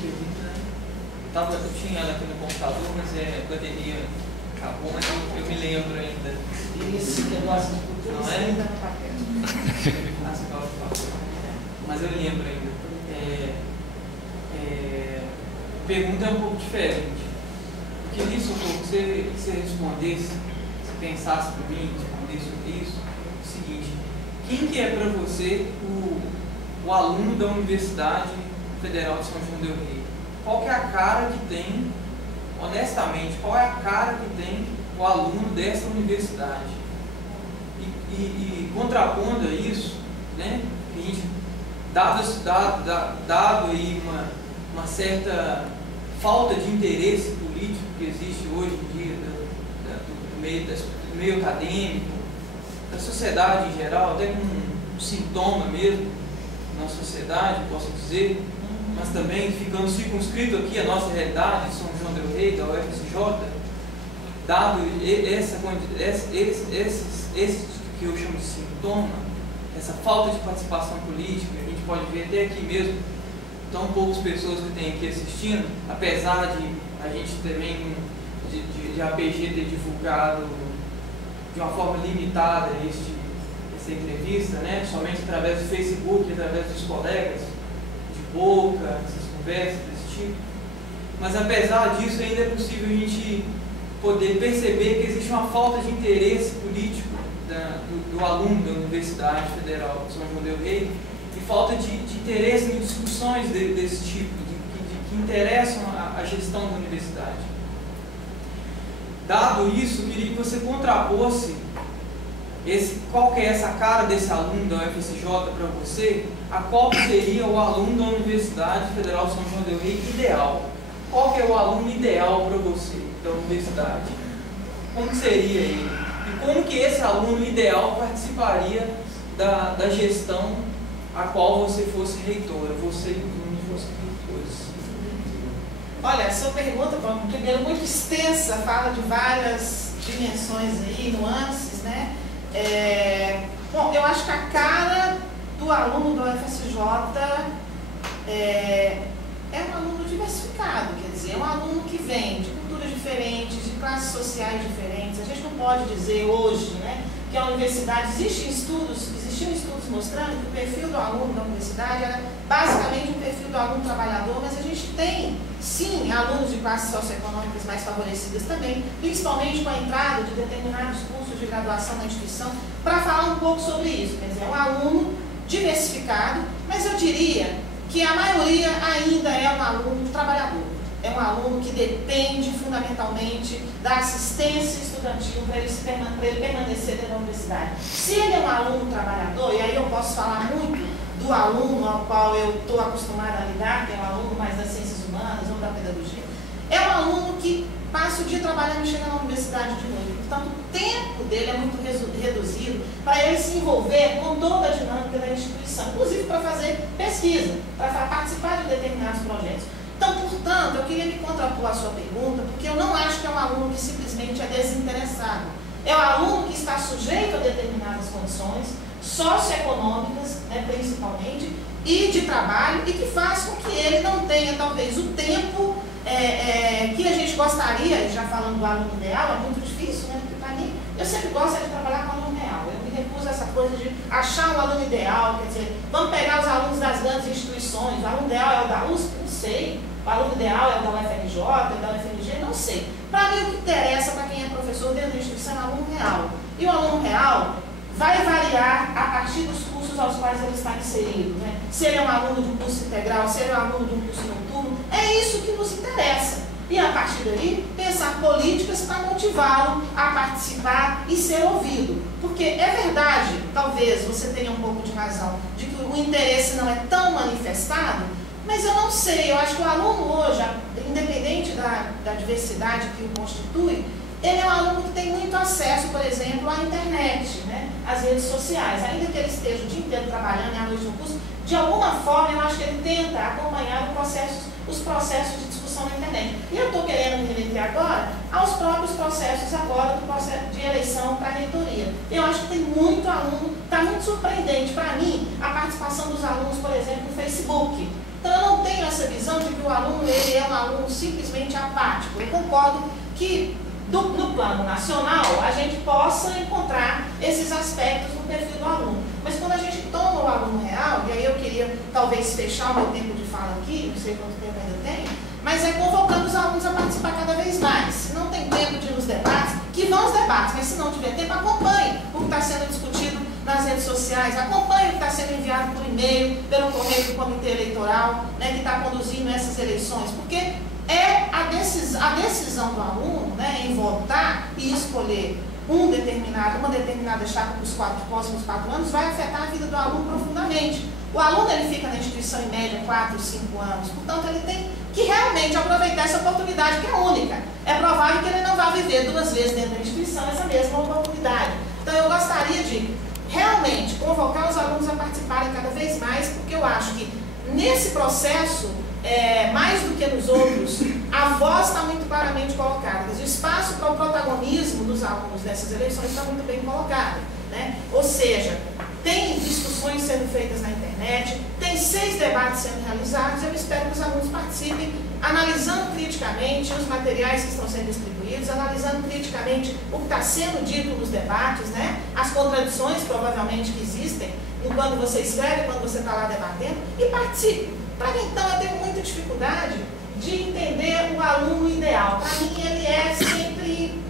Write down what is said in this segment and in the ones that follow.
pergunta, né? Eu tinha ela aqui no computador, mas a bateria acabou, mas eu me lembro ainda. Isso, que eu gosto de cultura, não é? ainda no papel. Mas eu lembro ainda. A pergunta é um pouco diferente. Eu queria só que você respondesse, se pensasse para mim, respondesse sobre isso, o seguinte: quem que é para você o aluno da Universidade Federal de São João del Rei? Qual que é a cara que tem, honestamente, qual é a cara que tem o aluno dessa universidade? E contrapondo a isso, né, que a gente, dado aí uma certa falta de interesse político que existe hoje em dia do meio acadêmico, da sociedade em geral, até como um sintoma mesmo na sociedade, posso dizer, mas também ficando circunscrito aqui a nossa realidade de São João del Rei, da UFSJ, dado esse que eu chamo de sintoma, essa falta de participação política, a gente pode ver até aqui mesmo, tão poucas pessoas que tem aqui assistindo, apesar de a gente também de APG ter divulgado de uma forma limitada essa entrevista, né, somente através do Facebook, através dos colegas, de boca, essas conversas desse tipo. Mas apesar disso, ainda é possível a gente poder perceber que existe uma falta de interesse político do aluno da Universidade Federal de São João del Rei e falta de interesse em discussões desse tipo, que interessam a gestão da universidade. Dado isso, eu queria que você contrapôsse qual que é essa cara desse aluno da UFSJ para você, a qual seria o aluno da Universidade Federal de São João del Rei ideal. Qual que é o aluno ideal para você da universidade? Como que seria ele? E como que esse aluno ideal participaria da gestão a qual você fosse reitora, você e o Bruno fossem reitores? Olha, a sua pergunta, primeiro, muito extensa, fala de várias dimensões aí, nuances, né? Bom, eu acho que a cara do aluno do UFSJ é um aluno diversificado, quer dizer, é um aluno que vem de culturas diferentes, de classes sociais diferentes. A gente não pode dizer hoje, né, que a universidade, existiam estudos mostrando que o perfil do aluno da universidade era basicamente um perfil do aluno trabalhador, mas a gente tem, sim, alunos de classes socioeconômicas mais favorecidas também, principalmente com a entrada de determinados cursos de graduação na instituição, para falar um pouco sobre isso. Quer dizer, é um aluno diversificado, mas eu diria que a maioria ainda é um aluno trabalhador. É um aluno que depende fundamentalmente da assistência estudantil para ele permanecer dentro da universidade. Se ele é um aluno trabalhador, e aí eu posso falar muito do aluno ao qual eu estou acostumada a lidar, que é um aluno mais das ciências humanas ou da pedagogia, é um aluno que passa o dia trabalhando e chega na universidade de noite. Portanto, o tempo dele é muito reduzido para ele se envolver com toda a dinâmica da instituição, inclusive para fazer pesquisa, para participar de determinados projetos. Então, portanto, eu queria me contrapor à sua pergunta, porque eu não acho que é um aluno que simplesmente é desinteressado. É um aluno que está sujeito a determinadas condições socioeconômicas, né, principalmente, e de trabalho, e que faz com que ele não tenha, talvez, o tempo que a gente gostaria. Já falando do aluno ideal, é muito difícil, né? Porque para mim, eu sempre gosto de trabalhar com aluno real. Eu me recuso a essa coisa de achar um aluno ideal, quer dizer, vamos pegar os alunos das grandes instituições, o aluno ideal é o da USP, não sei, o aluno ideal é o da UFRJ, é o da UFMG, não sei. Para mim, o que interessa para quem é professor dentro da instituição é o aluno real. E o aluno real vai variar a partir dos cursos aos quais ele está inserido, né? Se ele é um aluno de um curso integral, se ele é um aluno de um curso noturno, é isso que nos interessa. E a partir daí, pensar políticas para motivá-lo a participar e ser ouvido. Porque é verdade, talvez você tenha um pouco de razão, de que o interesse não é tão manifestado, mas eu não sei, eu acho que o aluno hoje, independente da diversidade que o constitui, ele é um aluno que tem muito acesso, por exemplo, à internet, né, às redes sociais. Ainda que ele esteja o dia inteiro trabalhando e à noite no curso, de alguma forma eu acho que ele tenta acompanhar os processos de discussão na internet. E eu estou querendo me remeter agora aos próprios processos agora do processo de eleição para a reitoria. Eu acho que tem muito aluno, está muito surpreendente para mim a participação dos alunos, por exemplo, no Facebook. Então eu não tenho essa visão de que o aluno ele é um aluno simplesmente apático. Eu concordo que no plano nacional a gente possa encontrar esses aspectos no perfil do aluno. Mas quando a gente toma o aluno real, e aí eu queria talvez fechar o meu tempo de fala aqui, não sei quanto tempo ainda tem, mas é convocando os alunos a participar cada vez mais. Se não tem tempo de ir nos debates, que vão aos debates, mas se não tiver tempo, acompanhe o que está sendo discutido nas redes sociais, acompanhe o que está sendo enviado por e-mail, pelo correio do Comitê Eleitoral, né, que está conduzindo essas eleições, porque é a decisão do aluno, né, em votar e escolher uma determinada chapa para os próximos 4 anos, vai afetar a vida do aluno profundamente. O aluno ele fica na instituição em média 4, 5 anos, portanto ele tem que realmente aproveitar essa oportunidade que é única. É provável que ele não vá viver 2 vezes dentro da instituição essa mesma oportunidade. Então eu gostaria de realmente convocar os alunos a participarem cada vez mais, porque eu acho que nesse processo, mais do que nos outros, a voz está muito claramente colocada. O espaço para o protagonismo dos alunos nessas eleições está muito bem colocado, né? Ou seja, tem discussões sendo feitas na internet, tem 6 debates sendo realizados. Eu espero que os alunos participem, analisando criticamente os materiais que estão sendo distribuídos, analisando criticamente o que está sendo dito nos debates, né? As contradições provavelmente que existem quando você escreve, quando você está lá debatendo, e participe. Para mim, então, eu tenho muita dificuldade de entender o aluno ideal. Para mim, ele é sempre...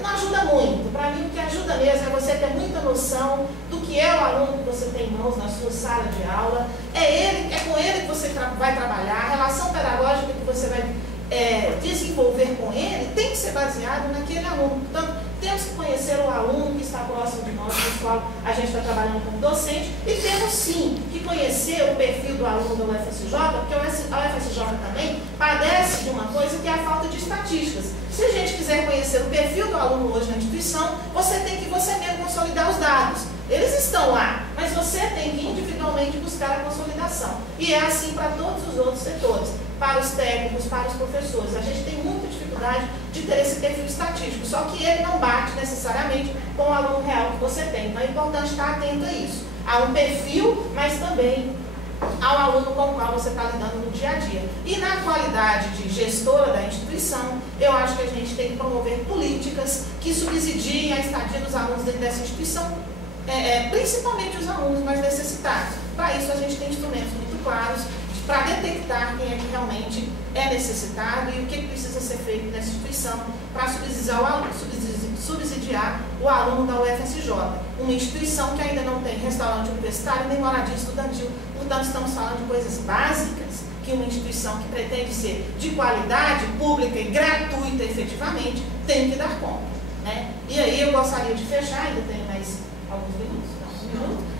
não ajuda muito. Para mim, o que ajuda mesmo é você ter muita noção do que é o aluno que você tem em mãos na sua sala de aula. É com ele que você vai trabalhar. A relação pedagógica que você vai desenvolver com ele tem que ser baseado naquele aluno. Portanto, temos que conhecer o aluno que está próximo de nós, no qual a gente está trabalhando como docente, e temos sim que conhecer o perfil do aluno da UFSJ, porque a UFSJ também padece de uma coisa que é a falta de estatísticas. Se a gente quiser conhecer o perfil do aluno hoje na instituição, você tem que você mesmo consolidar os dados. Eles estão lá, mas você tem que individualmente buscar a consolidação. E é assim para todos os outros setores, para os técnicos, para os professores. A gente tem muita dificuldade de ter esse perfil estatístico, só que ele não bate necessariamente com o aluno real que você tem. Então é importante estar atento a isso. Há um perfil, mas também ao aluno com o qual você está lidando no dia a dia. E na qualidade de gestora da instituição, eu acho que a gente tem que promover políticas que subsidiem a estadia dos alunos dentro dessa instituição, principalmente os alunos mais necessitados. Para isso, a gente tem instrumentos muito claros para detectar quem é que realmente é necessitado e o que precisa ser feito nessa instituição para subsidiar o aluno da UFSJ. Uma instituição que ainda não tem restaurante universitário nem moradia estudantil. Portanto, estamos falando de coisas básicas que uma instituição que pretende ser de qualidade, pública e gratuita efetivamente, tem que dar conta, né? E aí eu gostaria de fechar, ainda tem mais alguns minutos,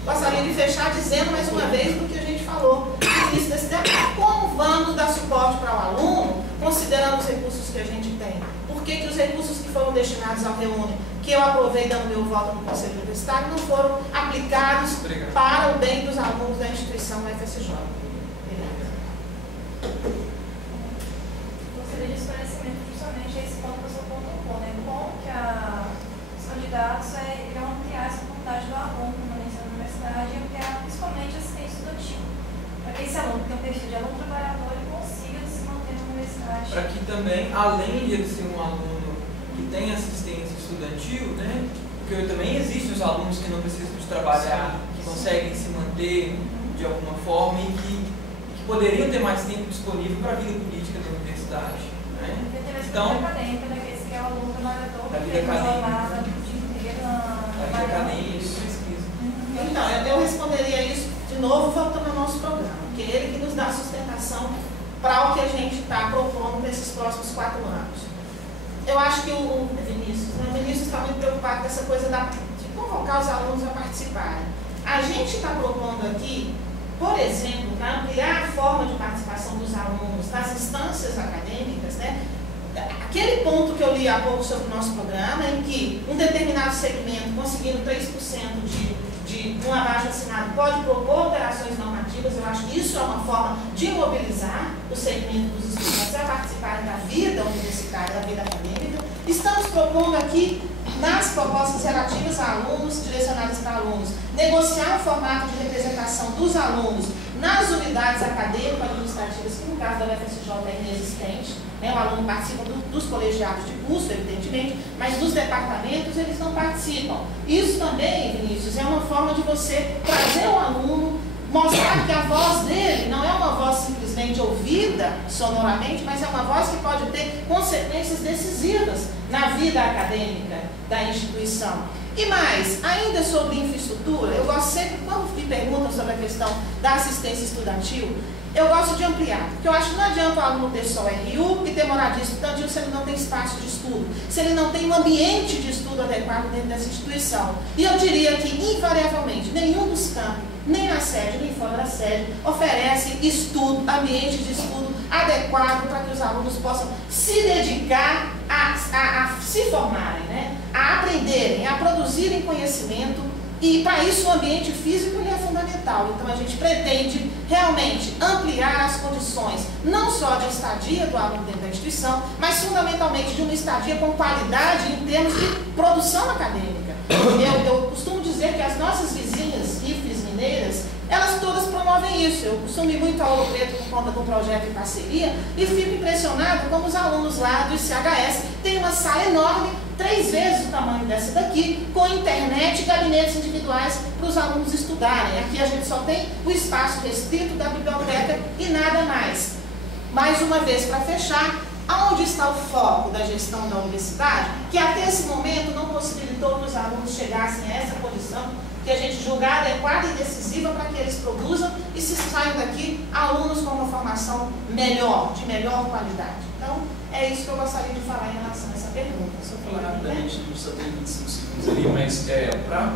gostaria de fechar dizendo mais uma vez do que a gente falou no início desse debate. Como vamos dar suporte para o aluno, considerando os recursos que a gente tem? Por que os recursos que foram destinados ao Reúne, que eu aprovei dando meu voto no Conselho Universitário, não foram aplicados para o bem dos alunos da instituição UFSJ? Gostaria de esclarecimento justamente a esse ponto que você colocou, né? Como que os candidatos irão ampliar essa comunidade do aluno permanente na universidade e ampliar principalmente a assistência estudantil, para que esse aluno que tem um perfil de aluno trabalhador ele consiga se manter na universidade. Para que também, além de ele ser um aluno que tem assistência estudantil, né? Porque também existem os alunos que não precisam de trabalhar, que conseguem se manter de alguma forma e que poderiam ter mais tempo disponível para a vida política da universidade, né? Então, a vida acadêmica, né, que esse que é o aluno trabalhador, da vida acadêmica, e pesquisa. Então, eu responderia isso de novo voltando ao nosso programa, que é ele que nos dá sustentação para o que a gente está propondo para esses próximos 4 anos. Eu acho que o Vinícius está muito preocupado com essa coisa de convocar os alunos a participarem. A gente está propondo aqui, por exemplo, para ampliar a forma de participação dos alunos nas instâncias acadêmicas, né? Aquele ponto que eu li há pouco sobre o nosso programa, em que um determinado segmento, conseguindo 3% de um abaixo-assinado, pode propor alterações normativas. Eu acho que isso é uma forma de mobilizar o segmento dos estudantes a participarem da vida universitária, da vida acadêmica. Estamos propondo aqui, nas propostas relativas a alunos, direcionadas para alunos, negociar um formato de representação dos alunos nas unidades acadêmico-administrativas, que no caso da UFSJ é inexistente, né? O aluno participa dos colegiados de curso, evidentemente, mas dos departamentos eles não participam. Isso também, Vinícius, é uma forma de você trazer o aluno, mostrar que a voz dele não é uma voz simplesmente ouvida sonoramente, mas é uma voz que pode ter consequências decisivas na vida acadêmica da instituição. E mais, ainda sobre infraestrutura, eu gosto sempre, quando me perguntam sobre a questão da assistência estudantil, eu gosto de ampliar, porque eu acho que não adianta o aluno ter só RU e ter moradia estudantil se ele não tem espaço de estudo, se ele não tem um ambiente de estudo adequado dentro dessa instituição. E eu diria que, invariavelmente, nenhum dos campos, nem na sede, nem fora da sede, oferece estudo, ambiente de estudo adequado para que os alunos possam se dedicar a se formarem, né? A aprenderem, a produzirem conhecimento, e para isso o ambiente físico ele é fundamental. Então a gente pretende realmente ampliar as condições, não só de estadia do aluno dentro da instituição, mas fundamentalmente de uma estadia com qualidade em termos de produção acadêmica. Eu costumo dizer que as nossas vizinhas, IFES mineiras, elas todas promovem isso. Eu costumo ir muito a Ouro Preto por conta do projeto em parceria e fico impressionado como os alunos lá do ICHS têm uma sala enorme, 3 vezes o tamanho dessa daqui, com internet e gabinetes individuais para os alunos estudarem. Aqui a gente só tem o espaço restrito da biblioteca e nada mais. Mais uma vez, para fechar, aonde está o foco da gestão da universidade, que até esse momento não possibilitou que os alunos chegassem a essa condição que a gente julgar adequada e decisiva para que eles produzam e se saiam daqui alunos com uma formação melhor, de melhor qualidade. Então, é isso que eu gostaria de falar em relação a essa pergunta. Só falar rapidamente, a gente só tem 25 segundos ali, mas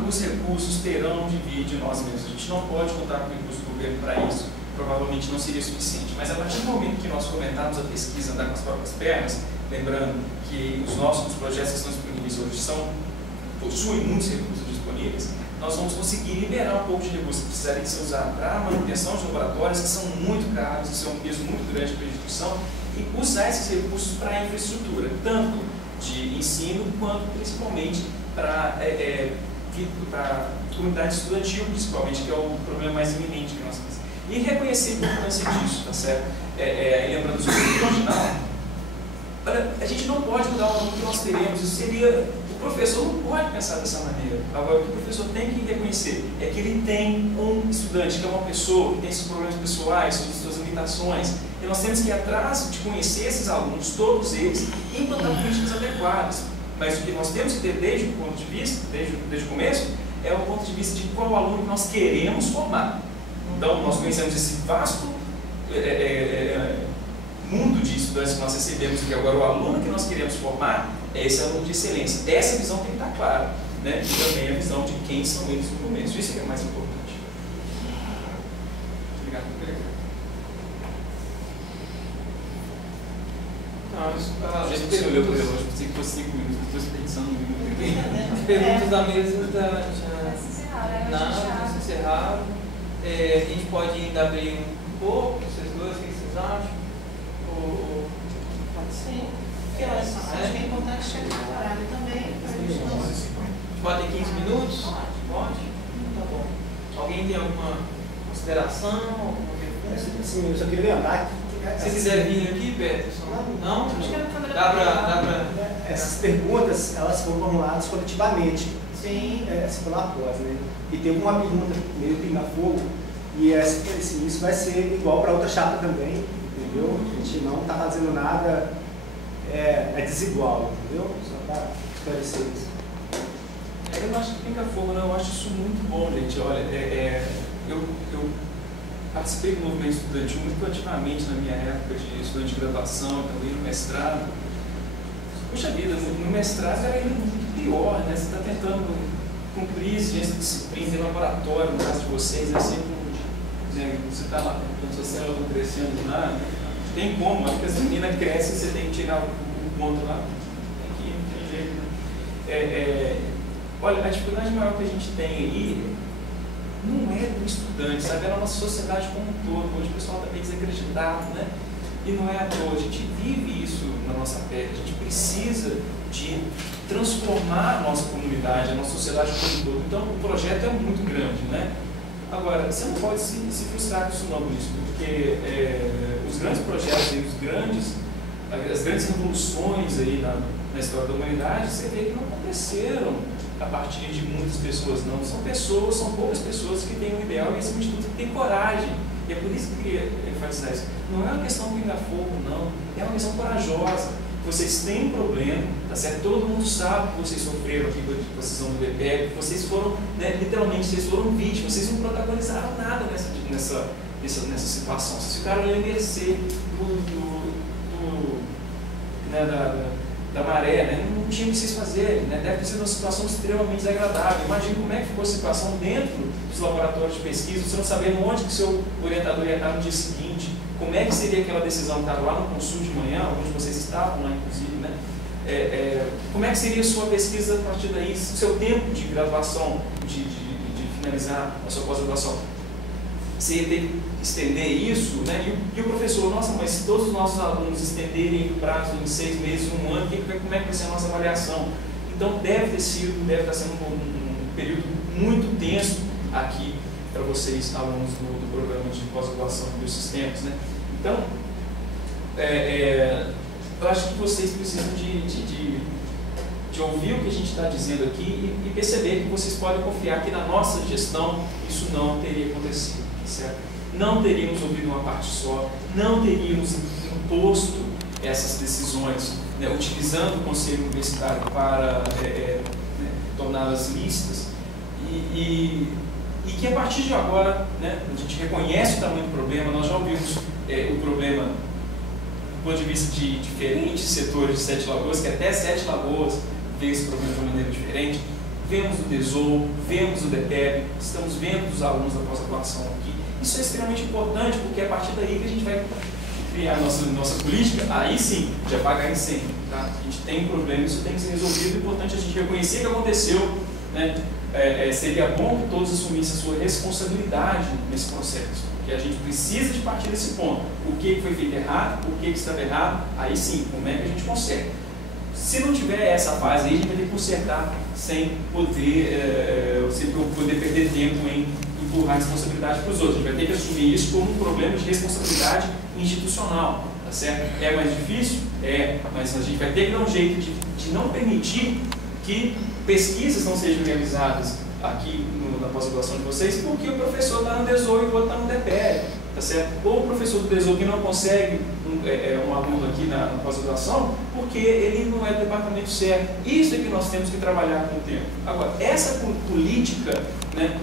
os recursos terão de vir de nós mesmos. A gente não pode contar com o recurso do governo para isso, provavelmente não seria suficiente. Mas a partir do momento que nós comentarmos a pesquisa Andar com as Próprias Pernas, lembrando que os nossos projetos que estão disponíveis hoje possuem muitos recursos disponíveis, nós vamos conseguir liberar um pouco de recursos que precisarem ser usados para a manutenção de laboratórios, que são muito caros, isso é um peso muito grande para a instituição, e usar esses recursos para a infraestrutura, tanto de ensino, quanto principalmente para a comunidade estudantil, principalmente, que é o problema mais iminente que nós temos. E reconhecer a importância disso, tá certo? Lembrando sobre o original, a gente não pode mudar o aluno que nós teremos, isso seria... O professor não pode pensar dessa maneira. Agora, o que o professor tem que reconhecer é que ele tem um estudante, que é uma pessoa, que tem seus problemas pessoais, suas limitações, e nós temos que ir atrás de conhecer esses alunos, todos eles, e implantar políticas adequadas. Mas o que nós temos que ter desde o ponto de vista, desde o começo, é o ponto de vista de qual aluno que nós queremos formar. Então, nós conhecemos esse vasto mundo de estudantes que nós recebemos, que agora o aluno que nós queremos formar é esse aluno de excelência. Essa visão tem que estar clara, né? E também a visão de quem são eles no começo. Isso que é mais importante. Obrigado. Você olhou para o relógio, pensei que fosse 5 minutos, estou desperdiçando um minuto aqui. As perguntas da mesa Já se encerraram. A gente pode ainda abrir um pouco, vocês dois, o que vocês acham? Pode ser. Acho que é importante chegar no horário também. Pode ter 15 minutos? Pode? Tá bom. Alguém tem alguma consideração, alguma pergunta? Sim, eu só queria lembrar que... Se quiser vir aqui, Peterson. Não? Acho que Dá pra... Essas perguntas, elas foram formuladas coletivamente. Sim. Assim, pela pós, né? E teve uma pergunta meio pinga-fogo, e isso vai ser igual para outra chapa também, entendeu? A gente não está fazendo nada desigual, entendeu? Só para esclarecer isso. Eu não acho que pinga-fogo, não. Eu acho isso muito bom, gente. Olha, eu participei do movimento estudantil muito ativamente na minha época de estudante de graduação, também no mestrado. Puxa vida, no mestrado era ainda muito pior, né? Você está tentando cumprir exigência de disciplina, tem laboratório, no caso de vocês, é sempre você está lá, quando sua célula está crescendo lá, não tem como, acho que as meninas crescem e você tem que tirar o ponto lá, não tem jeito, né? Olha, a dificuldade maior que a gente tem aí não é do estudante, sabe? É a nossa sociedade como um todo, onde o pessoal está bem desacreditado, né? E não é à toa, a gente vive isso na nossa pele, a gente precisa de transformar a nossa comunidade, a nossa sociedade como um todo. Então, o projeto é muito grande, né? Agora, você não pode se frustrar com isso não, Luiz, porque os grandes projetos e as grandes revoluções aí na história da humanidade, você vê que não aconteceram a partir de muitas pessoas, não. São poucas pessoas que têm um ideal e, acima de tudo, que têm coragem. E é por isso que eu queria enfatizar isso. Não é uma questão de pingar fogo, não. É uma questão corajosa. Vocês têm um problema, tá certo? Todo mundo sabe que vocês sofreram aqui com a decisão do DPEC, vocês foram, né, literalmente, vocês foram vítimas, vocês não protagonizaram nada nessa situação. Vocês ficaram ali à mercê da maré, né? Não tinha o que vocês fazerem, né? Deve ter sido uma situação extremamente desagradável. Imagina como é que ficou a situação dentro dos laboratórios de pesquisa, você não sabendo onde que seu orientador ia estar no dia seguinte, como é que seria aquela decisão que estava lá no Consul de manhã, alguns de vocês estavam lá, inclusive, né? Como é que seria a sua pesquisa a partir daí, seu tempo de graduação, de finalizar a sua pós-graduação? Você ia ter que estender isso, né? E o professor, nossa, mas se todos os nossos alunos estenderem o prazo em 6 meses, 1 ano, como é que vai ser a nossa avaliação? Então deve estar sendo um período muito tenso aqui para vocês, alunos do programa de pós-graduação de biosistemas, né? Então, eu acho que vocês precisam de ouvir o que a gente está dizendo aqui e perceber que vocês podem confiar que na nossa gestão isso não teria acontecido. Certo? Não teríamos ouvido uma parte só, não teríamos imposto essas decisões, né, utilizando o Conselho Universitário para torná-las listas e que a partir de agora, né, a gente reconhece o tamanho do problema. Nós já ouvimos o problema do ponto de vista de diferentes setores de Sete Lagoas, que até Sete Lagoas vê esse problema de uma maneira diferente. Vemos o DESOL, vemos o DEPEB, estamos vendo os alunos da pós-graduação aqui. Isso é extremamente importante, porque é a partir daí que a gente vai criar a nossa política, aí sim, de apagar incêndio. Tá? A gente tem um problema, isso tem que ser resolvido, é importante a gente reconhecer que aconteceu, né? Seria bom que todos assumissem a sua responsabilidade nesse processo, porque a gente precisa de partir desse ponto. O que foi feito errado, o que estava errado, aí sim, como é que a gente consegue? Se não tiver essa fase, aí a gente vai ter que consertar sem poder perder tempo em empurrar a responsabilidade para os outros. A gente vai ter que assumir isso como um problema de responsabilidade institucional, tá certo? É mais difícil? Mas a gente vai ter que dar um jeito de não permitir que pesquisas não sejam realizadas aqui na pós-graduação de vocês, porque o professor está no DESOL e o outro está no DEPEB, tá certo? Ou o professor do DESOL que não consegue um aluno aqui na pós-graduação, porque ele não é do departamento certo. Isso é que nós temos que trabalhar com o tempo. Agora, essa política, né,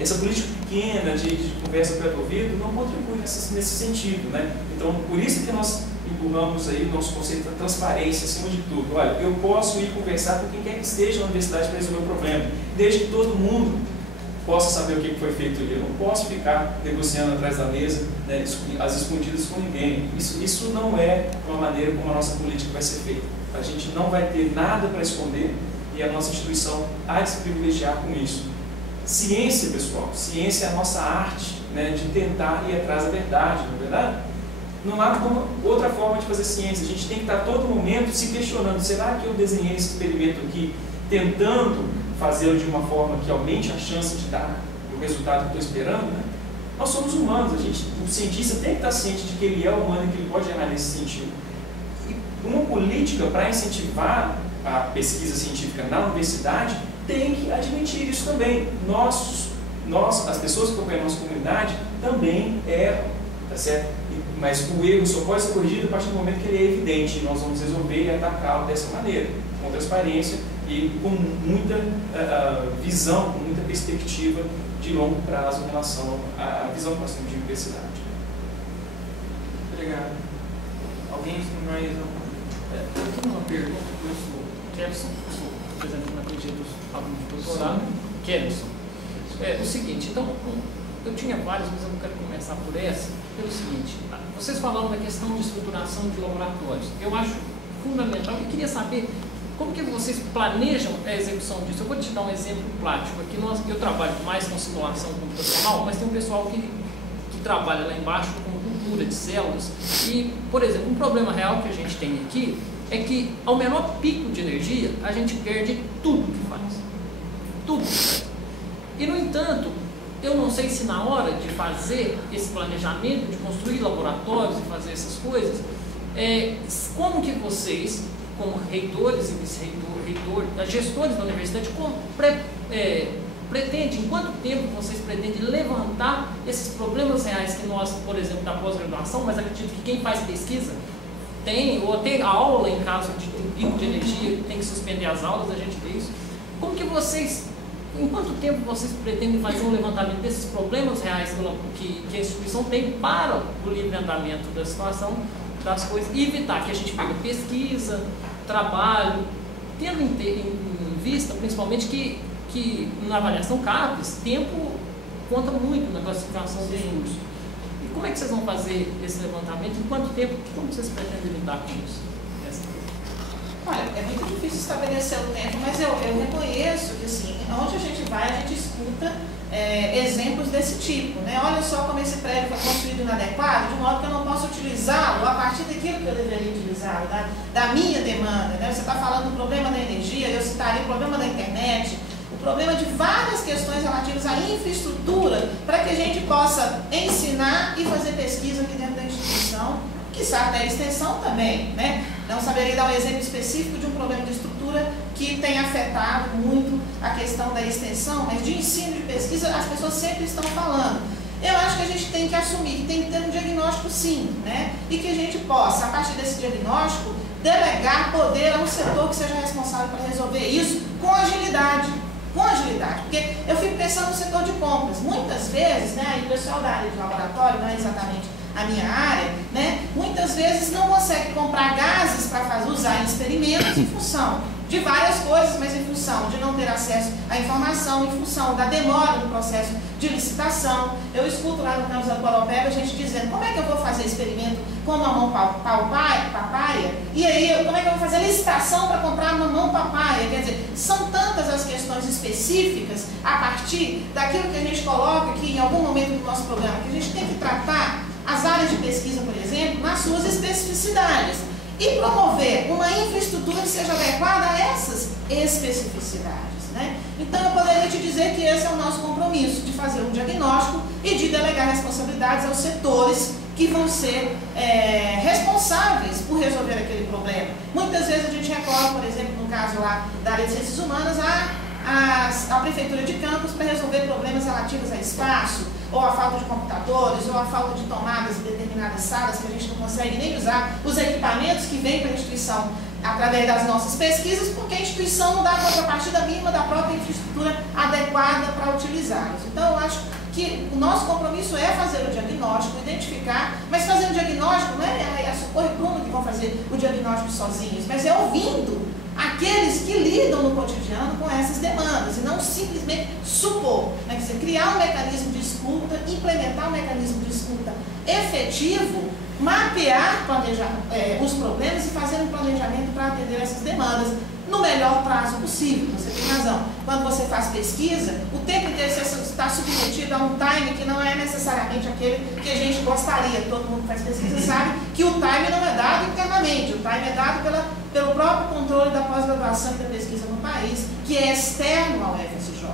essa política pequena de conversa perto ouvido, não contribui nesse sentido, né? Então, por isso que nós empurramos aí o nosso conceito da transparência acima de tudo. Olha, eu posso ir conversar com quem quer que esteja na universidade para resolver o problema, desde que todo mundo possa saber o que foi feito ali. Eu não posso ficar negociando atrás da mesa, né, às escondidas com ninguém. Isso não é uma maneira como a nossa política vai ser feita. A gente não vai ter nada para esconder e a nossa instituição há de se privilegiar com isso. Ciência, pessoal, ciência é a nossa arte, né, de tentar ir atrás da verdade, não é verdade? Não há outra forma de fazer ciência. A gente tem que estar a todo momento se questionando: será que eu desenhei esse experimento aqui tentando fazê-lo de uma forma que aumente a chance de dar o resultado que eu estou esperando? Né? Nós somos humanos, o cientista tem que estar ciente de que ele é humano e que ele pode errar nesse sentido. E uma política para incentivar a pesquisa científica na universidade tem que admitir isso também. Nós, as pessoas que acompanham a nossa comunidade, também erram, tá certo? Mas o erro só pode ser corrigido a partir do momento que ele é evidente, e nós vamos resolver e atacá-lo dessa maneira, com transparência e com muita visão, com muita perspectiva de longo prazo em relação à visão que nós temos de universidade. Obrigado. Alguém tem mais alguma? Eu tenho uma pergunta para o professor Kelson, representando na PG dos alunos de doutorado. Kelson. O seguinte, então, eu tinha várias, mas eu não quero começar por essa, pelo seguinte: vocês falaram da questão de estruturação de laboratórios. Eu acho fundamental e queria saber como que vocês planejam a execução disso. Eu vou te dar um exemplo prático. Aqui eu trabalho mais com simulação computacional, mas tem um pessoal que trabalha lá embaixo com cultura de células. E, por exemplo, um problema real que a gente tem aqui é que ao menor pico de energia, a gente perde tudo que faz. Tudo que faz. E, no entanto, eu não sei se na hora de fazer esse planejamento, de construir laboratórios e fazer essas coisas, como que vocês, como reitores e vice-reitor, gestores da universidade, pretendem, em quanto tempo vocês pretendem levantar esses problemas reais que nós, por exemplo, da pós-graduação, mas acredito que quem faz pesquisa tem, ou tem aula em caso de pico de energia, tem que suspender as aulas, a gente vê isso. Como que vocês, em quanto tempo vocês pretendem fazer um levantamento desses problemas reais que a instituição tem para o livre andamento da situação das coisas e evitar que a gente pegue pesquisa, trabalho, tendo em vista principalmente que na avaliação CAPES, tempo conta muito na classificação dos estudos. E como é que vocês vão fazer esse levantamento? Em quanto tempo? Como vocês pretendem lidar com isso? Olha, é muito difícil estabelecer o tempo, mas eu reconheço que, assim, onde a gente vai, a gente escuta exemplos desse tipo, né? Olha só como esse prédio foi construído inadequado, de modo que eu não posso utilizá-lo a partir daquilo que eu deveria utilizá-lo, da minha demanda, né? Você está falando do problema da energia, eu citaria o problema da internet, o problema de várias questões relativas à infraestrutura, para que a gente possa ensinar e fazer pesquisa aqui dentro da instituição, que sabe da extensão também, né? Não saberia dar um exemplo específico de um problema de estrutura que tem afetado muito a questão da extensão, mas de ensino, de pesquisa, as pessoas sempre estão falando. Eu acho que a gente tem que assumir, que tem que ter um diagnóstico sim, né? E que a gente possa, a partir desse diagnóstico, delegar poder a um setor que seja responsável para resolver isso com agilidade. Com agilidade, porque eu fico pensando no setor de compras. Muitas vezes, né, e o pessoal da área de laboratório, não é exatamente a minha área, né, muitas vezes não consegue comprar gases para usar em experimentos em função de várias coisas, mas em função de não ter acesso à informação, em função da demora no processo de licitação. Eu escuto lá no campus da Coropeba a gente dizendo, como é que eu vou fazer experimento com mamão papaya? E aí, como é que eu vou fazer licitação para comprar mamão papaya? Quer dizer, são tantas as questões específicas a partir daquilo que a gente coloca aqui em algum momento do nosso programa, que a gente tem que tratar as áreas de pesquisa, por exemplo, nas suas especificidades e promover uma infraestrutura que seja adequada a essas especificidades, né? Então, eu poderia te dizer que esse é o nosso compromisso, de fazer um diagnóstico e de delegar responsabilidades aos setores que vão ser responsáveis por resolver aquele problema. Muitas vezes a gente recorre, por exemplo, no caso lá da área de ciências humanas, à prefeitura de campus para resolver problemas relativos a espaço, ou a falta de computadores, ou a falta de tomadas em determinadas salas que a gente não consegue nem usar os equipamentos que vêm para a instituição através das nossas pesquisas, porque a instituição não dá a contrapartida mínima da própria infraestrutura adequada para utilizá-los. Então, eu acho que o nosso compromisso é fazer o diagnóstico, identificar, mas fazer o diagnóstico não é a Socorro e Bruno que vão fazer o diagnóstico sozinhos, mas é ouvindo aqueles que lidam no cotidiano com essas demandas, e não simplesmente supor, né? Quer dizer, criar um mecanismo de escuta, implementar um mecanismo de escuta efetivo, mapear os problemas e fazer um planejamento para atender essas demandas no melhor prazo possível. Você tem razão. Quando você faz pesquisa, o tempo inteiro você está submetido a um time que não é necessariamente aquele que a gente gostaria. Todo mundo que faz pesquisa sabe que o time não é dado internamente, o time é dado pelo próprio controle da pós-graduação e da pesquisa no país, que é externo ao FSJ.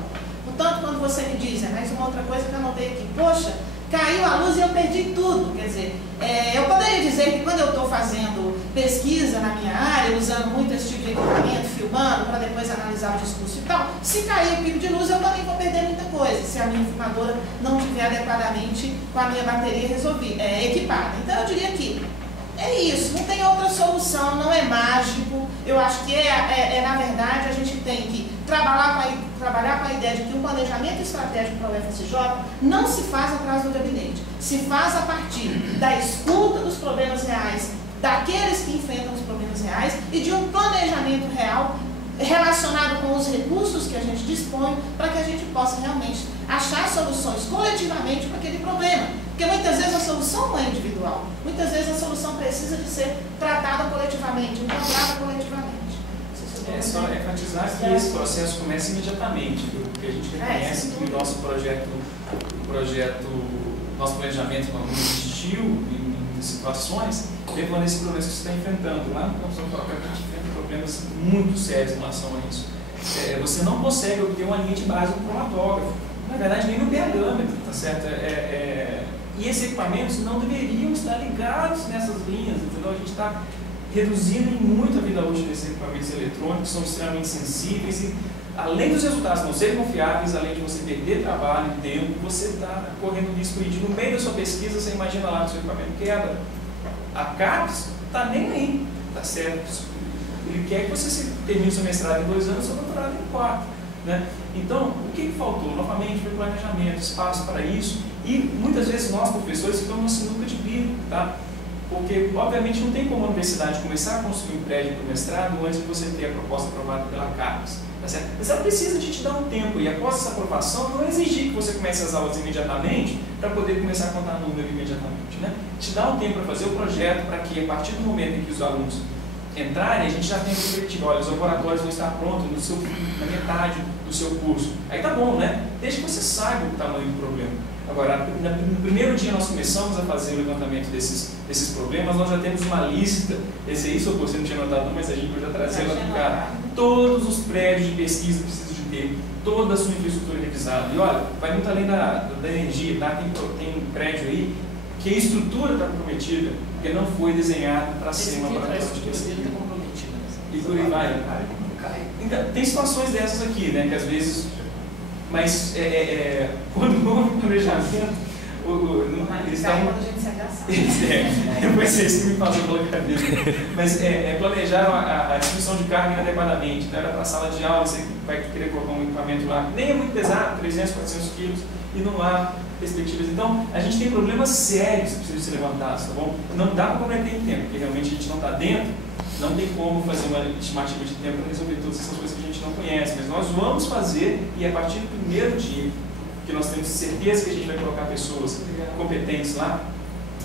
Portanto, quando você me diz, mais uma outra coisa que eu anotei aqui, poxa, caiu a luz e eu perdi tudo. Quer dizer, eu poderia dizer que quando eu estou fazendo pesquisa na minha área, usando muito esse tipo de equipamento, filmando, para depois analisar o discurso e tal, se cair o pico de luz, eu também vou perder muita coisa, se a minha filmadora não estiver adequadamente com a minha bateria equipada. Então, eu diria que é isso, não tem outra solução, não é mágico. Eu acho que na verdade, a gente tem que trabalhar com a ideia de que um planejamento estratégico para o FSJ não se faz atrás do gabinete, se faz a partir da escuta dos problemas reais, daqueles que enfrentam os problemas reais e de um planejamento real relacionado com os recursos que a gente dispõe para que a gente possa realmente achar soluções coletivamente para aquele problema. Porque muitas vezes a solução não é individual, muitas vezes a solução precisa de ser tratada coletivamente, encontrada coletivamente. É só enfatizar que esse processo começa imediatamente, viu? Porque a gente reconhece que o nosso nosso planejamento não existiu em situações, levando a esse problema que você está enfrentando. Lá no Campus Sorocaba a gente enfrenta problemas muito sérios em relação a isso. Você não consegue obter uma linha de base do cromatógrafo. Na verdade, nem no pH-metro, tá certo? E esses equipamentos não deveriam estar ligados nessas linhas, entendeu? A gente está reduzindo em muito a vida útil desses equipamentos eletrônicos, são extremamente sensíveis e, além dos resultados não serem confiáveis, além de você perder trabalho e tempo, você está correndo risco de, no meio da sua pesquisa, você imagina lá que o seu equipamento quebra. A CAPES está nem aí, tá certo? Ele quer que você termine seu mestrado em 2 anos, seu doutorado em 4. Né? Então, o que faltou? Novamente, foi planejamento, espaço para isso, e muitas vezes nós, professores, ficamos na sinuca de bico, tá? Porque, obviamente, não tem como a universidade começar a construir um prédio para o mestrado antes de você ter a proposta aprovada pela CAPES, tá certo? Mas ela precisa de te dar um tempo, e após essa aprovação, não exigir que você comece as aulas imediatamente para poder começar a contar número imediatamente, né? Te dá um tempo para fazer o projeto, para que, a partir do momento em que os alunos entrarem, a gente já tem a perspectiva, olha, os laboratórios vão estar prontos na metade do seu curso. Aí tá bom, né? Desde que você saiba o tamanho do problema. Agora, no primeiro dia nós começamos a fazer o levantamento desses problemas, nós já temos uma lista, esse aí, socorro, você não tinha notado, mas a gente pode já trazer lá para cá. Todos os prédios de pesquisa precisam de ter toda a sua infraestrutura revisada. E olha, vai muito além da energia, tá? Tem um prédio aí que a estrutura está comprometida, porque não foi desenhado para ser uma laboratório de pesquisa. E por aí vai. Então, tem situações dessas aqui, né, que às vezes, mas quando houve planejamento, eles estavam... Quando a gente se agaçar. Foi isso que me passou pela cabeça. Mas planejaram a distribuição de carga inadequadamente. Então era para a sala de aula, você vai querer colocar um equipamento lá, nem é muito pesado, 300, 400 quilos, e não há perspectivas. Então, a gente tem problemas sérios que precisam ser levantados, tá bom? Não dá para compreender em tempo, porque realmente a gente não está dentro, não tem como fazer uma estimativa de tempo para resolver todas essas coisas que a gente não conhece, mas nós vamos fazer, e a partir do primeiro dia, que nós temos certeza que a gente vai colocar pessoas competentes lá,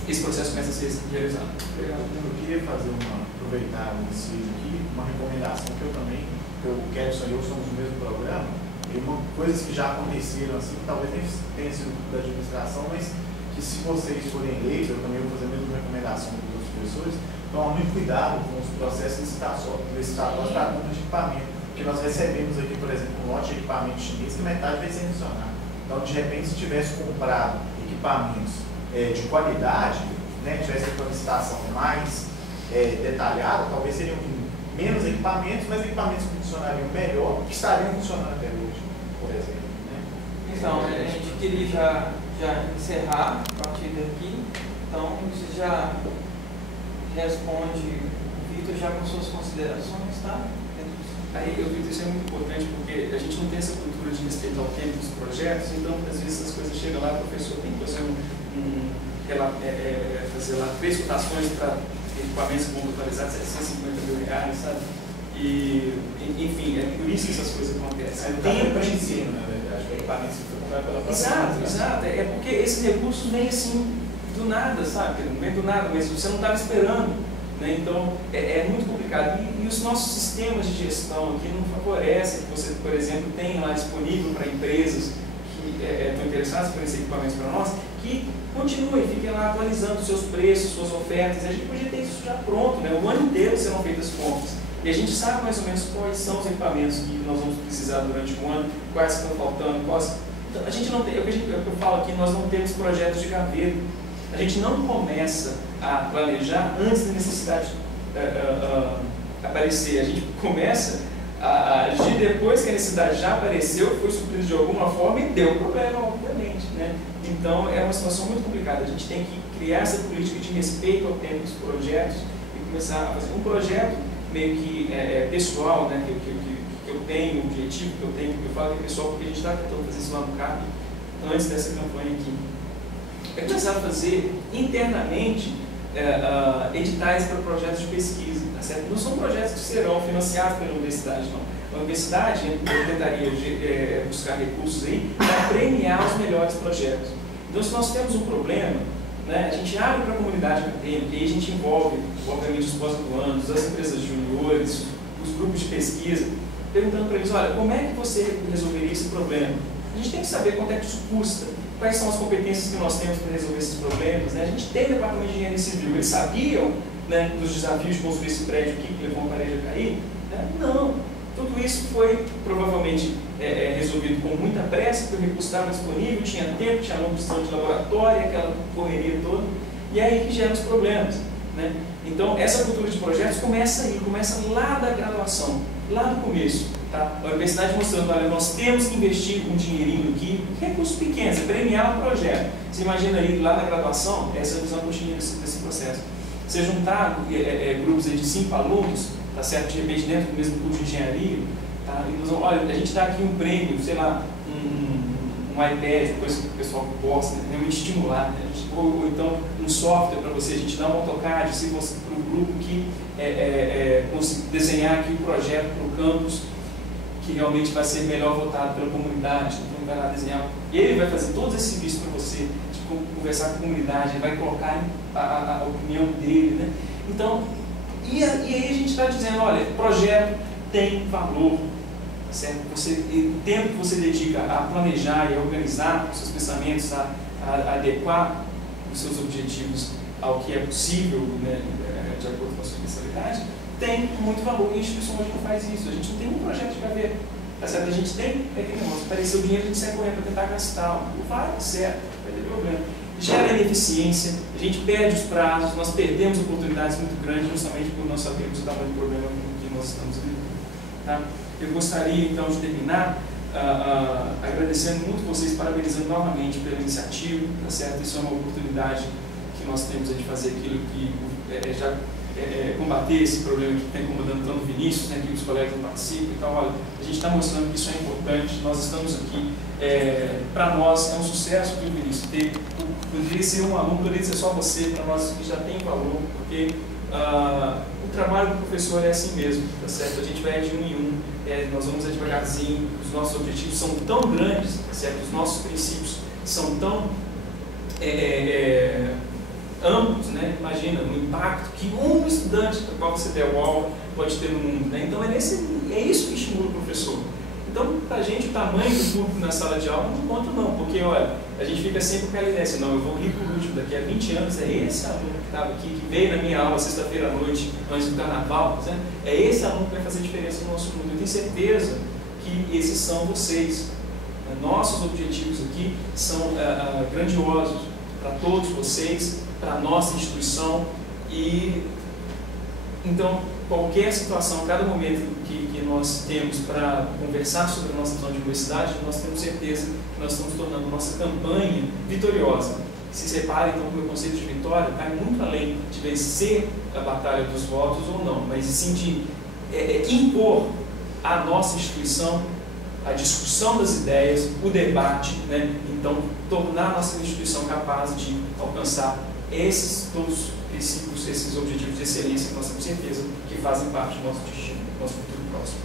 esse processo começa a ser realizado. Eu queria aproveitar esse vídeo aqui, uma recomendação que eu também, o Kelson e eu somos do mesmo programa, e coisas que já aconteceram assim, talvez nem tenha sido da administração, mas que se vocês forem leigos, eu também vou fazer a mesma recomendação para os outros professores, tomar muito cuidado com os processos licitatórios para a compra de equipamento, porque nós recebemos aqui, por exemplo, um lote de equipamento chinês que metade vai ser mencionado. Então, de repente, se tivesse comprado equipamentos de qualidade, né, tivesse uma licitação mais detalhada, talvez seriam menos equipamentos, mas equipamentos que funcionariam melhor, que estariam funcionando até hoje, por exemplo. Né? Então, a gente queria já encerrar a partir daqui, então você já responde o Vitor já com suas considerações, tá? Aí, Vitor, isso é muito importante porque a gente não tem essa cultura de respeito ao tempo dos projetos, então às vezes as coisas chegam lá, o professor tem que fazer fazer lá 3 cotações para equipamentos computadorizados, R$750 mil, sabe? E, enfim, é por isso que essas coisas acontecem. Tem para ensino, na verdade, o equipamento se for comprado pela própria. Exato. É porque esses recursos vêm assim do nada, sabe? Não vem do nada, mas você não estava esperando. Né? Então, é muito complicado. E os nossos sistemas de gestão aqui não favorecem que você, por exemplo, tenha lá disponível para empresas que estão interessadas em fornecer equipamentos para nós, que continuem, fiquem lá atualizando seus preços, suas ofertas. A gente podia ter isso já pronto, né? O ano inteiro serão feitas compras. E a gente sabe mais ou menos quais são os equipamentos que nós vamos precisar durante o ano, quais estão faltando, quais... Então, a gente não tem, é o que eu falo aqui, nós não temos projetos de gaveta. A gente não começa a planejar antes da necessidade aparecer. A gente começa a agir depois que a necessidade já apareceu, foi suprida de alguma forma e deu problema, obviamente. Né? Então, é uma situação muito complicada. A gente tem que criar essa política de respeito ao tempo dos projetos e começar a fazer um projeto meio que pessoal, né? que eu tenho, o objetivo que eu tenho, que eu falo que é pessoal, porque a gente está tentando fazer isso lá no CAP, antes dessa campanha aqui. É começar a fazer internamente editais para projetos de pesquisa, tá certo? Não são projetos que serão financiados pela universidade, não. A universidade tentaria buscar recursos aí para premiar os melhores projetos. Então, se nós temos um problema, né, a gente abre para a comunidade acadêmica e aí a gente envolve, obviamente, os pós-graduandos, as empresas juniores, os grupos de pesquisa, perguntando para eles, olha, como é que você resolveria esse problema? A gente tem que saber quanto é que isso custa, quais são as competências que nós temos para resolver esses problemas. Né? A gente tem o departamento de engenharia civil, eles sabiam, né, dos desafios de construir esse prédio aqui que levou a parede a cair? Né? Não. Tudo isso foi provavelmente resolvido desenvolvido com muita pressa, porque o recurso estava disponível, tinha tempo, tinha aluno precisando de laboratório, aquela correria toda, e é aí que geram os problemas, né? Então, essa cultura de projetos começa aí, começa lá da graduação, lá do começo, tá? A universidade mostrando, olha, nós temos que investir um dinheirinho aqui, recursos pequenos, é premiar o projeto. Você imagina aí, lá na graduação, essa visão que eu tinha desse processo. Você juntar grupos aí de 5 alunos, tá certo? De repente dentro do mesmo curso de engenharia, tá? E nós vamos, olha, a gente dá aqui um prêmio, sei lá, um iPad, coisa que o pessoal gosta, né? Realmente estimular, né? Ou então um software para você, a gente dá um AutoCAD, se você para o grupo que desenhar aqui um projeto para o campus que realmente vai ser melhor votado pela comunidade, então vai lá desenhar, e ele vai fazer todos esses serviços para você, de conversar com a comunidade, ele vai colocar a opinião dele, né? Então, e aí a gente está dizendo, olha, projeto tem valor, certo? O tempo que você dedica a planejar e a organizar os seus pensamentos, a adequar os seus objetivos ao que é possível, né, de acordo com a sua especialidade, tem muito valor. E a instituição hoje não faz isso. A gente não tem um projeto de gaveta, tá certo? A gente tem aquele negócio, apareceu o dinheiro, a gente sai correndo para tentar gastar. Não vai dar certo, vai ter problema. Gera ineficiência, a gente perde os prazos, nós perdemos oportunidades muito grandes justamente por não sabermos o tamanho do problema que nós estamos vivendo. Tá? Eu gostaria então de terminar agradecendo muito vocês, parabenizando novamente pela iniciativa, tá certo? Isso é uma oportunidade que nós temos de fazer aquilo que combater esse problema que está incomodando tanto o Vinícius, né, que os colegas não participam. Então, olha, a gente está mostrando que isso é importante, nós estamos aqui, para nós é um sucesso que o Vinícius teve, poderia ser um aluno, poderia ser só você, para nós que já tem valor, porque o trabalho do professor é assim mesmo, tá certo? A gente vai de um em um, nós vamos devagarzinho, os nossos objetivos são tão grandes, tá certo? Os nossos princípios são tão amplos, né? Imagina o impacto que um estudante para qual você der o aula pode ter no mundo, né? Então é isso que estimula o professor. Então, para a gente, o tamanho do público na sala de aula não conta não, porque olha, a gente fica sempre com aquela ideia assim, não, eu vou rir por último, daqui a 20 anos é esse aluno que estava aqui, que veio na minha aula sexta-feira à noite, antes do carnaval, né? É esse aluno que vai fazer diferença no nosso mundo. Eu tenho certeza que esses são vocês. Nossos objetivos aqui são grandiosos para todos vocês, para a nossa instituição, e então qualquer situação, cada momento que nós temos para conversar sobre a nossa visão de universidade, nós temos certeza que nós estamos tornando a nossa campanha vitoriosa. Se separe então que o meu conceito de vitória vai muito além de vencer a batalha dos votos ou não, mas sim de impor à nossa instituição a discussão das ideias, o debate, né? Então tornar a nossa instituição capaz de alcançar todos os princípios, esses objetivos de excelência que nós temos certeza que fazem parte do nosso destino, do nosso futuro próximo.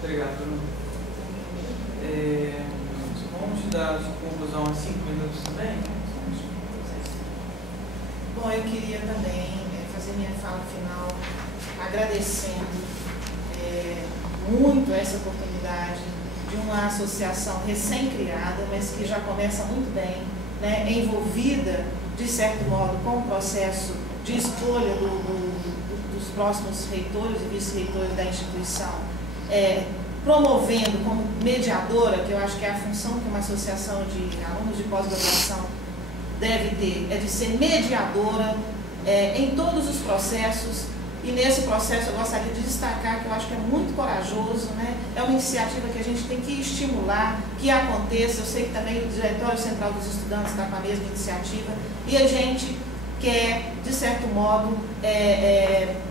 Obrigado, Bruno. Vamos dar de conclusão a 5 minutos também? Bom, eu queria também fazer minha fala final agradecendo muito essa oportunidade de uma associação recém-criada, mas que já começa muito bem, né, envolvida, de certo modo, com o processo de escolha dos próximos reitores e vice-reitores da instituição, promovendo como mediadora, que eu acho que é a função que uma associação de alunos de pós-graduação deve ter, é de ser mediadora em todos os processos. E nesse processo eu gostaria de destacar que eu acho que é muito corajoso, né? É uma iniciativa que a gente tem que estimular, que aconteça. Eu sei que também o Diretório Central dos Estudantes está com a mesma iniciativa, e a gente quer, de certo modo,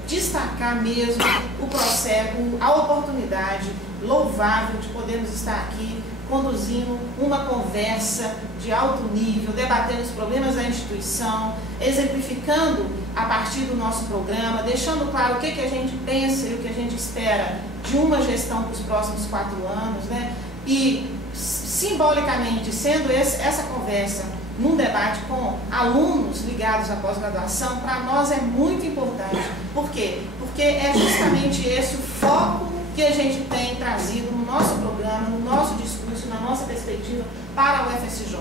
destacar mesmo o processo, a oportunidade louvável de podermos estar aqui conduzindo uma conversa de alto nível, debatendo os problemas da instituição, exemplificando a partir do nosso programa, deixando claro o que a gente pensa e o que a gente espera de uma gestão para os próximos 4 anos, né? E simbolicamente, sendo essa conversa num debate com alunos ligados à pós-graduação, para nós é muito importante. Por quê? Porque é justamente esse o foco que a gente tem trazido no nosso programa, no nosso discurso, na nossa perspectiva para a UFSJ.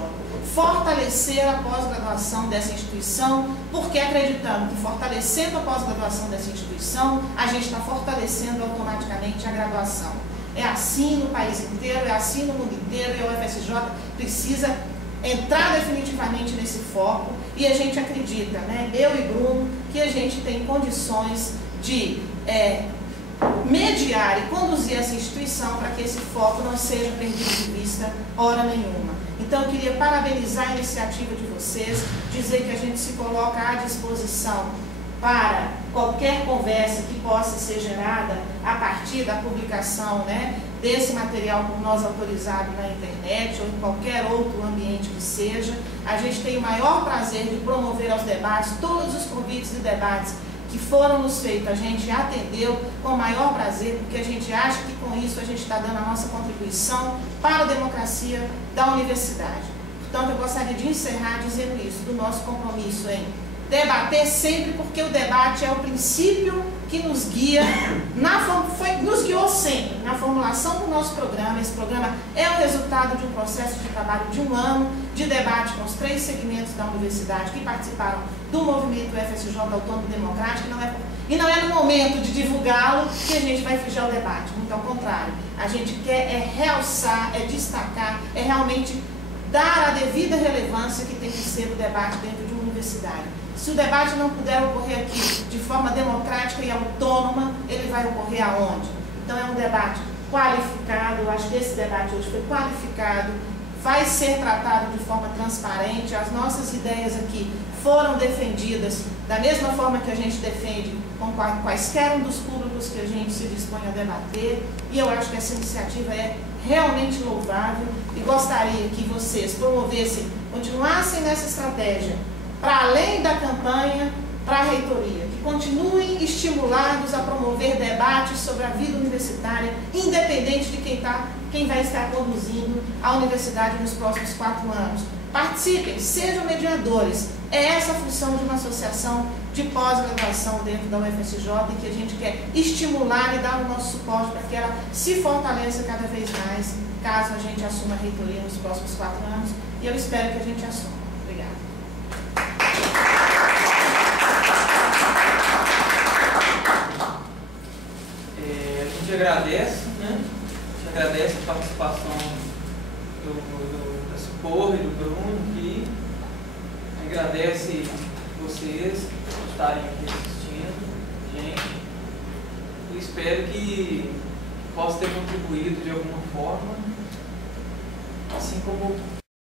Fortalecer a pós-graduação dessa instituição, porque acreditamos que fortalecendo a pós-graduação dessa instituição, a gente está fortalecendo automaticamente a graduação. É assim no país inteiro, é assim no mundo inteiro, e a UFSJ precisa entrar definitivamente nesse foco, e a gente acredita, né, eu e Bruno, que a gente tem condições de mediar e conduzir essa instituição para que esse foco não seja perdido de vista hora nenhuma. Então eu queria parabenizar a iniciativa de vocês, dizer que a gente se coloca à disposição para qualquer conversa que possa ser gerada a partir da publicação, né, desse material por nós autorizado na internet ou em qualquer outro ambiente que seja. A gente tem o maior prazer de promover aos debates, todos os convites de debates que foram nos feitos, a gente atendeu com o maior prazer, porque a gente acha que com isso a gente está dando a nossa contribuição para a democracia da universidade. Portanto, eu gostaria de encerrar dizendo isso, do nosso compromisso em debater sempre, porque o debate é o princípio que nos guia, nos guiou sempre na formulação do nosso programa. Esse programa é o resultado de um processo de trabalho de 1 ano de debate com os 3 segmentos da universidade que participaram do movimento UFSJ Autônomo Democrático, e não é no momento de divulgá-lo que a gente vai fugir ao debate, muito ao contrário. A gente quer realçar, destacar, realmente dar a devida relevância que tem que ser o debate dentro de uma universidade. Se o debate não puder ocorrer aqui de forma democrática e autônoma, ele vai ocorrer aonde? Então é um debate qualificado, eu acho que esse debate hoje foi qualificado, vai ser tratado de forma transparente, as nossas ideias aqui foram defendidas da mesma forma que a gente defende com quaisquer um dos públicos que a gente se dispõe a debater, e eu acho que essa iniciativa é realmente louvável e gostaria que vocês promovessem, continuassem nessa estratégia, para além da campanha para a reitoria, que continuem estimulados a promover debates sobre a vida universitária, independente de quem vai estar conduzindo a universidade nos próximos 4 anos. Participem, sejam mediadores. É essa a função de uma associação de pós-graduação dentro da UFSJ, em que a gente quer estimular e dar o nosso suporte para que ela se fortaleça cada vez mais, caso a gente assuma a reitoria nos próximos 4 anos, e eu espero que a gente assuma. Obrigada. A gente agradece, né? A gente agradece a participação da Cipor e do Bruno aqui. Agradece vocês por estarem aqui assistindo, gente. E espero que possa ter contribuído de alguma forma, assim como